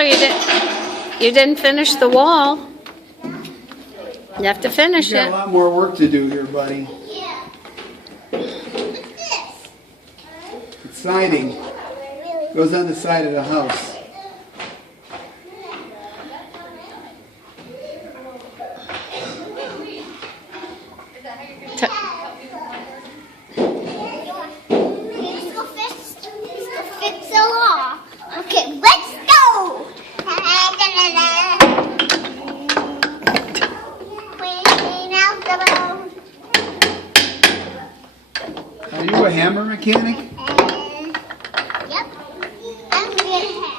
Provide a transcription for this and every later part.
Tyler, you didn't finish the wall. You have to finish You got a it. lot more work to do here, buddy. Yeah. Look at this. The siding goes on the side of the house. Let's go fix the law. Okay, let's go. Cleaning out the road. Are you a hammer mechanic? Yep. I'm gonna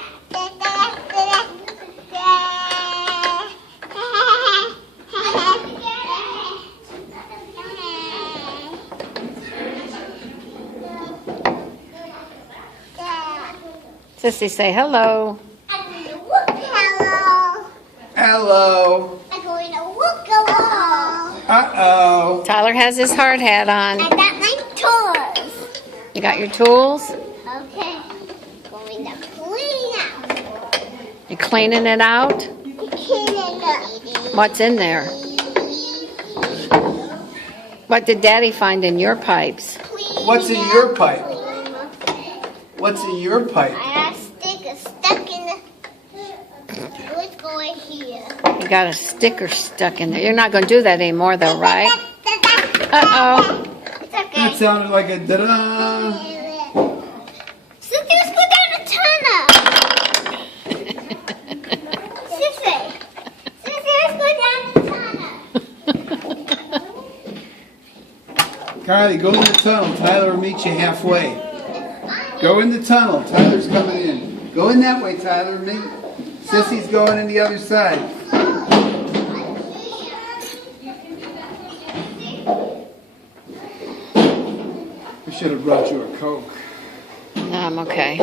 Sissy, say hello. I'm going to walk hello. Hello. I'm going to walk along. Uh-oh. Tyler has his hard hat I on. got my toys. You got your tools? Okay. Going to clean out. You cleaning it out? Cleaning up. What's in there? What did Daddy find in your pipes? What's in your pipe? What's in your pipe? I got a sticker stuck in the. Let's go in here. You got a sticker stuck in there. You're not going to do that anymore, though, right? Uh-oh. It's That okay. sounded like a da-da. So let's go down the tunnel. Sissy. Sissy, let's go down the tunnel. Carly, go in the tunnel. Tyler will meet you halfway. Go in the tunnel. Tyler's coming in. Go in that way, Tyler. Sissy's going in the other side. I should have brought you a Coke. No, I'm okay.